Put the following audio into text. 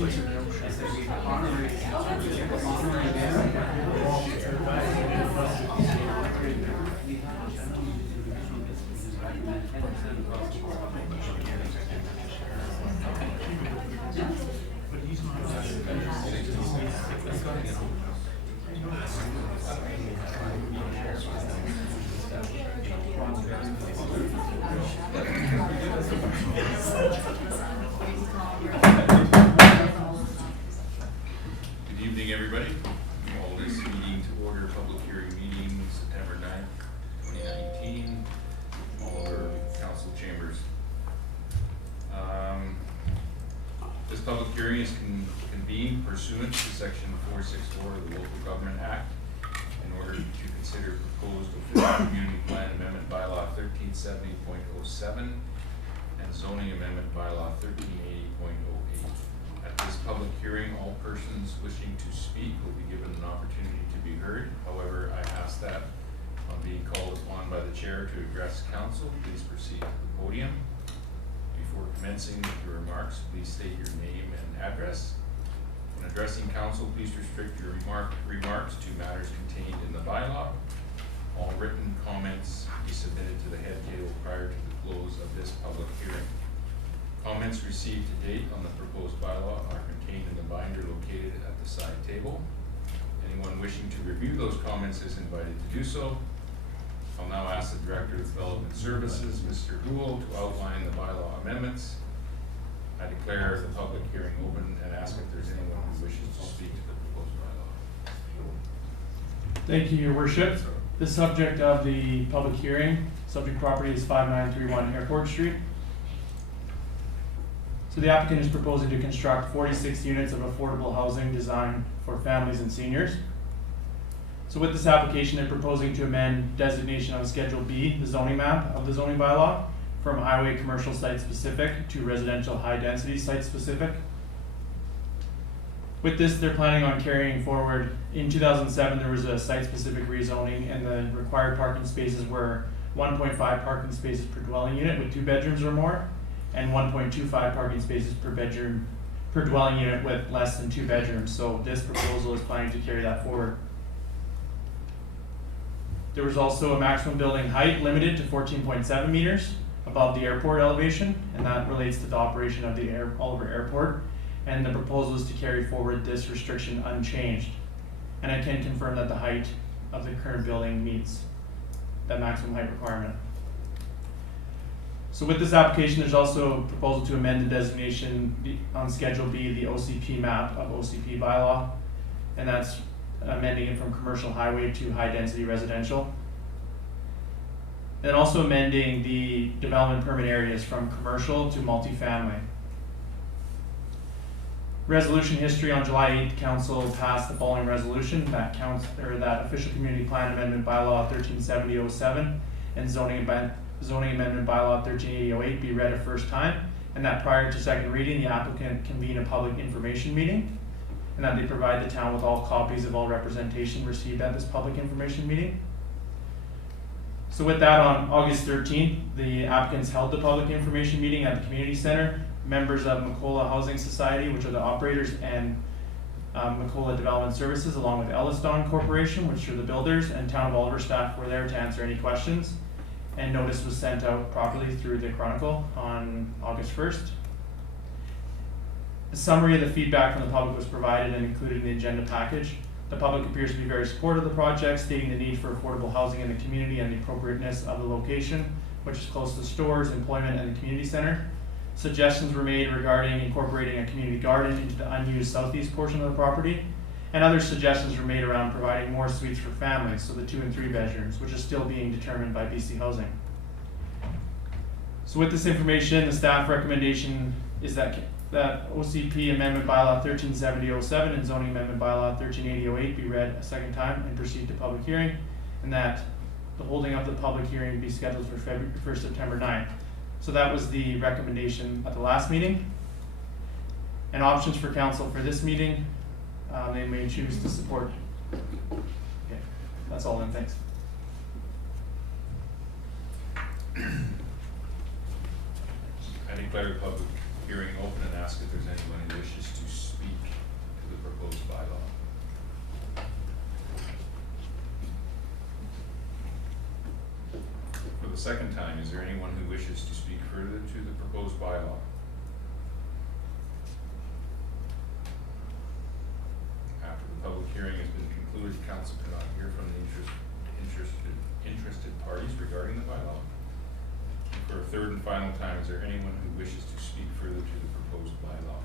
Good evening, everybody. Call this meeting to order, public hearing meeting September 9th, 2019, all over council chambers. This public hearing is convened pursuant to section 464 of the Local Government Act in order to consider proposed official community plan amendment bylaw 1370.07 and zoning amendment bylaw 1380.08. At this public hearing, all persons wishing to speak will be given an opportunity to be heard. However, I ask that on being called upon by the chair to address council, please proceed to the podium. Before commencing with your remarks, please state your name and address. When addressing council, please restrict your remarks to matters contained in the bylaw. All written comments be submitted to the head table prior to the close of this public hearing. Comments received to date on the proposed bylaw are contained in the binder located at the side table. Anyone wishing to review those comments is invited to do so. I'll now ask the Director of Development Services, Mr. Houle, to outline the bylaw amendments. I declare the public hearing open and ask if there's anyone who wishes to speak to the proposed bylaw. Thank you, Your Worship. The subject of the public hearing, subject property is 5931 Airport Street. So the applicant is proposing to construct 46 units of affordable housing designed for families and seniors. So with this application, they're proposing to amend designation on Schedule B, the zoning map of the zoning bylaw, from highway commercial site specific to residential high density site specific. With this, they're planning on carrying forward. In 2007, there was a site specific rezoning and the required parking spaces were 1.5 parking spaces per dwelling unit with 2 bedrooms or more, and 1.25 parking spaces per dwelling unit with less than 2 bedrooms. So this proposal is planning to carry that forward. There was also a maximum building height limited to 14.7 meters above the airport elevation, and that relates to the operation of the Oliver Airport. And the proposal is to carry forward this restriction unchanged. And I can confirm that the height of the current building meets that maximum height requirement. So with this application, there's also a proposal to amend the designation on Schedule B, the OCP map of OCP bylaw, and that's amending it from commercial highway to high density residential. And also amending the development permit areas from commercial to multifamily. Resolution history: on July 8th, Council passed the following resolution that that official community plan amendment bylaw 1370.07 and zoning amendment bylaw 1380.08 be read a first time, and that prior to second reading, the applicant convene a public information meeting, and that they provide the town with all copies of all representation received at this public information meeting. So with that, on August 13th, the applicants held the public information meeting at the community center. Members of Macola Housing Society, which are the operators, and Macola Development Services, along with Elliston Corporation, which are the builders, and Town of Oliver staff were there to answer any questions. And notice was sent out properly through the Chronicle on August 1st. A summary of the feedback from the public was provided and included in the agenda package. The public appears to be very supportive of the project, stating the need for affordable housing in the community and the appropriateness of the location, which is close to stores, employment, and the community center. Suggestions were made regarding incorporating a community garden into the unused southeast portion of the property, and other suggestions were made around providing more suites for families, so the 2 and 3 bedrooms, which is still being determined by BC Housing. So with this information, the staff recommendation is that OCP amendment bylaw 1370.07 and zoning amendment bylaw 1380.08 be read a second time and proceed to public hearing, and that the holding of the public hearing be scheduled for September 9th. So that was the recommendation at the last meeting. And options for council for this meeting, they may choose to support. Okay, that's all then, thanks. I declare the public hearing open and ask if there's anyone who wishes to speak second time, is there anyone who wishes to speak further to the proposed bylaw? After the public hearing has been concluded, council cannot hear from the interested parties regarding the bylaw. And for a third and final time, is there anyone who wishes to speak further to the proposed bylaw?